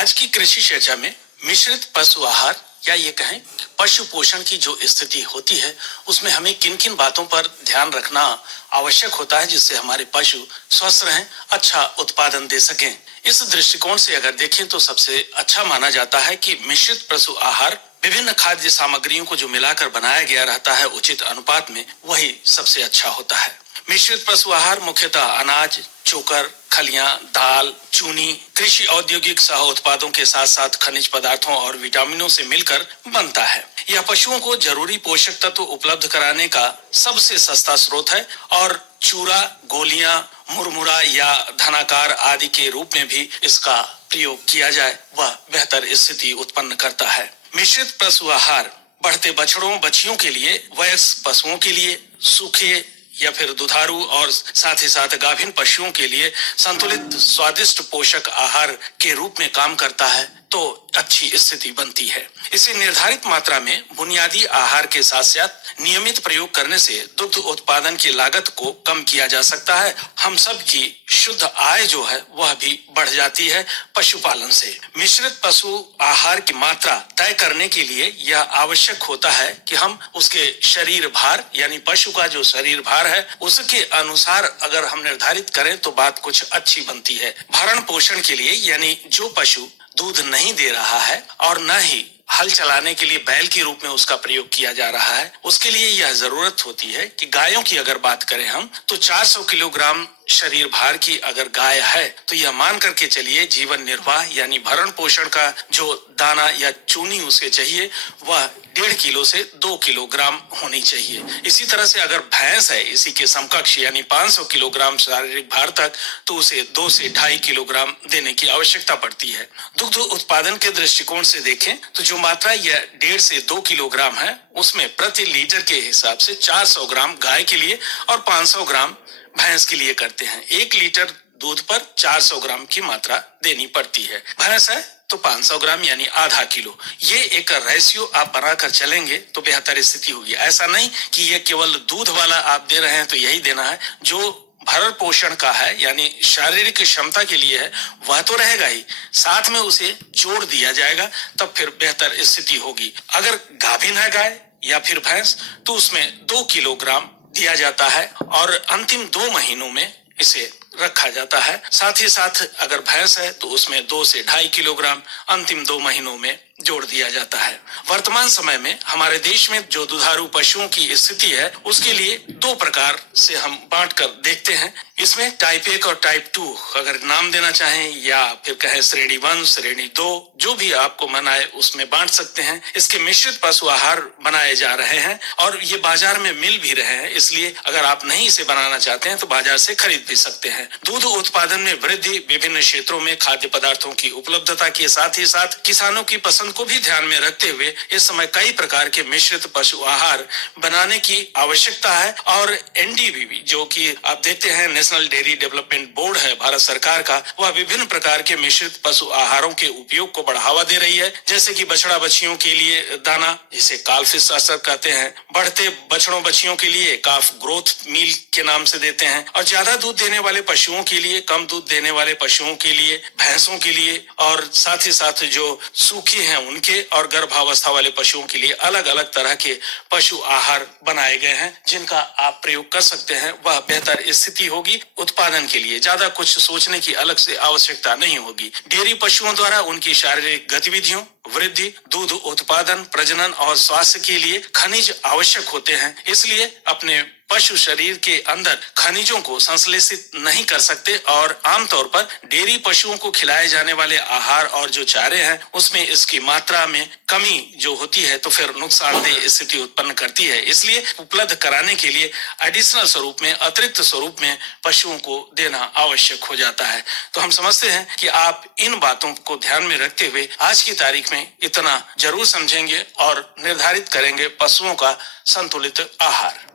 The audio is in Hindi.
आज की कृषि चर्चा में मिश्रित पशु आहार या ये कहें पशु पोषण की जो स्थिति होती है उसमें हमें किन किन बातों पर ध्यान रखना आवश्यक होता है जिससे हमारे पशु स्वस्थ रहें, अच्छा उत्पादन दे सकें। इस दृष्टिकोण से अगर देखें तो सबसे अच्छा माना जाता है कि मिश्रित पशु आहार विभिन्न खाद्य सामग्रियों को जो मिलाकर बनाया गया रहता है उचित अनुपात में, वही सबसे अच्छा होता है। मिश्रित पशु आहार मुख्यतः अनाज, चोकर, खलियां, दाल, चूनी, कृषि औद्योगिक सह उत्पादों के साथ साथ खनिज पदार्थों और विटामिनों से मिलकर बनता है। यह पशुओं को जरूरी पोषक तत्व उपलब्ध कराने का सबसे सस्ता स्रोत है और चूरा, गोलियां, मुरमुरा या धनाकार आदि के रूप में भी इसका प्रयोग किया जाए वह बेहतर स्थिति उत्पन्न करता है। मिश्रित पशु आहार बढ़ते बछड़ों बछियों के लिए, वयस्क पशुओं के लिए, सूखे या फिर दुधारू और साथ ही साथ गाभिन पशुओं के लिए संतुलित स्वादिष्ट पोषक आहार के रूप में काम करता है तो अच्छी स्थिति बनती है। इसे निर्धारित मात्रा में बुनियादी आहार के साथ साथ नियमित प्रयोग करने से दुग्ध उत्पादन की लागत को कम किया जा सकता है। हम सब की शुद्ध आय जो है वह भी बढ़ जाती है पशुपालन से। मिश्रित पशु आहार की मात्रा तय करने के लिए यह आवश्यक होता है कि हम उसके शरीर भार यानी पशु का जो शरीर भार है उसके अनुसार अगर हम निर्धारित करें तो बात कुछ अच्छी बनती है। भरण पोषण के लिए यानी जो पशु दूध नहीं दे रहा है और न ही हल चलाने के लिए बैल के रूप में उसका प्रयोग किया जा रहा है, उसके लिए यह जरूरत होती है कि गायों की अगर बात करें हम तो 400 किलोग्राम शरीर भार की अगर गाय है तो यह मान करके चलिए जीवन निर्वाह यानी भरण पोषण का जो दाना या चूनी उसे चाहिए वह 1.5 किलो से 2 किलोग्राम होनी चाहिए। इसी तरह से अगर भैंस है इसी के समकक्ष यानी 500 किलोग्राम शारीरिक भार तक तो उसे 2 से 2.5 किलोग्राम देने की आवश्यकता पड़ती है। दुग्ध उत्पादन के दृष्टिकोण से देखें तो जो मात्रा यह 1.5 से 2 किलोग्राम है उसमें प्रति लीटर के हिसाब से 400 ग्राम गाय के लिए और 500 ग्राम भैंस के लिए करते हैं। 1 लीटर दूध पर 400 ग्राम की मात्रा देनी पड़ती है। भैंस है तो 500 ग्राम यानी आधा किलो। ये एक रेशियो आप बनाकर चलेंगे तो बेहतर स्थिति होगी। ऐसा नहीं कि ये केवल दूध वाला आप दे रहे हैं तो यही देना है, जो भरण पोषण का है यानी शारीरिक क्षमता के लिए है वह तो रहेगा ही, साथ में उसे जोड़ दिया जाएगा तब फिर बेहतर स्थिति होगी। अगर गाभिन है गाय या फिर भैंस तो उसमें 2 किलोग्राम दिया जाता है और अंतिम 2 महीनों में इसे रखा जाता है। साथ ही साथ अगर भैंस है तो उसमें 2 से 2.5 किलोग्राम अंतिम 2 महीनों में जोड़ दिया जाता है। वर्तमान समय में हमारे देश में जो दुधारू पशुओं की स्थिति है उसके लिए 2 प्रकार से हम बांट कर देखते हैं। इसमें टाइप 1 और टाइप 2 अगर नाम देना चाहें या फिर कहें श्रेणी 1, श्रेणी 2 जो भी आपको मन आए उसमें बांट सकते हैं। इसके मिश्रित पशु आहार बनाए जा रहे हैं और ये बाजार में मिल भी रहे हैं, इसलिए अगर आप नहीं इसे बनाना चाहते हैं तो बाजार से खरीद भी सकते हैं। दूध उत्पादन में वृद्धि, विभिन्न क्षेत्रों में खाद्य पदार्थों की उपलब्धता के साथ ही साथ किसानों की पसंद को भी ध्यान में रखते हुए इस समय कई प्रकार के मिश्रित पशु आहार बनाने की आवश्यकता है और एनडीबीबी जो कि आप देखते हैं नेशनल डेयरी डेवलपमेंट बोर्ड है भारत सरकार का, वह विभिन्न प्रकार के मिश्रित पशु आहारों के उपयोग को बढ़ावा दे रही है। जैसे कि बछड़ा बछियों के लिए दाना जिसे कालफिश कहते हैं, बढ़ते बछड़ों बछियों के लिए काफ ग्रोथ मील के नाम से देते हैं और ज्यादा दूध देने वाले पशुओं के लिए, कम दूध देने वाले पशुओं के लिए, भैंसों के लिए और साथ ही साथ जो सूखी हैं उनके और गर्भावस्था वाले पशुओं के लिए अलग अलग तरह के पशु आहार बनाए गए हैं जिनका आप प्रयोग कर सकते हैं। वह बेहतर स्थिति होगी उत्पादन के लिए, ज्यादा कुछ सोचने की अलग से आवश्यकता नहीं होगी। डेयरी पशुओं द्वारा उनकी शारीरिक गतिविधियों, वृद्धि, दूध उत्पादन, प्रजनन और स्वास्थ्य के लिए खनिज आवश्यक होते हैं, इसलिए अपने पशु शरीर के अंदर खनिजों को संश्लेषित नहीं कर सकते और आमतौर पर डेयरी पशुओं को खिलाए जाने वाले आहार और जो चारे हैं उसमें इसकी मात्रा में कमी जो होती है तो फिर नुकसानदेह स्थिति उत्पन्न करती है। इसलिए उपलब्ध कराने के लिए एडिशनल स्वरूप में, अतिरिक्त स्वरूप में पशुओं को देना आवश्यक हो जाता है। तो हम समझते हैं कि आप इन बातों को ध्यान में रखते हुए आज की तारीख में इतना जरूर समझेंगे और निर्धारित करेंगे पशुओं का संतुलित आहार।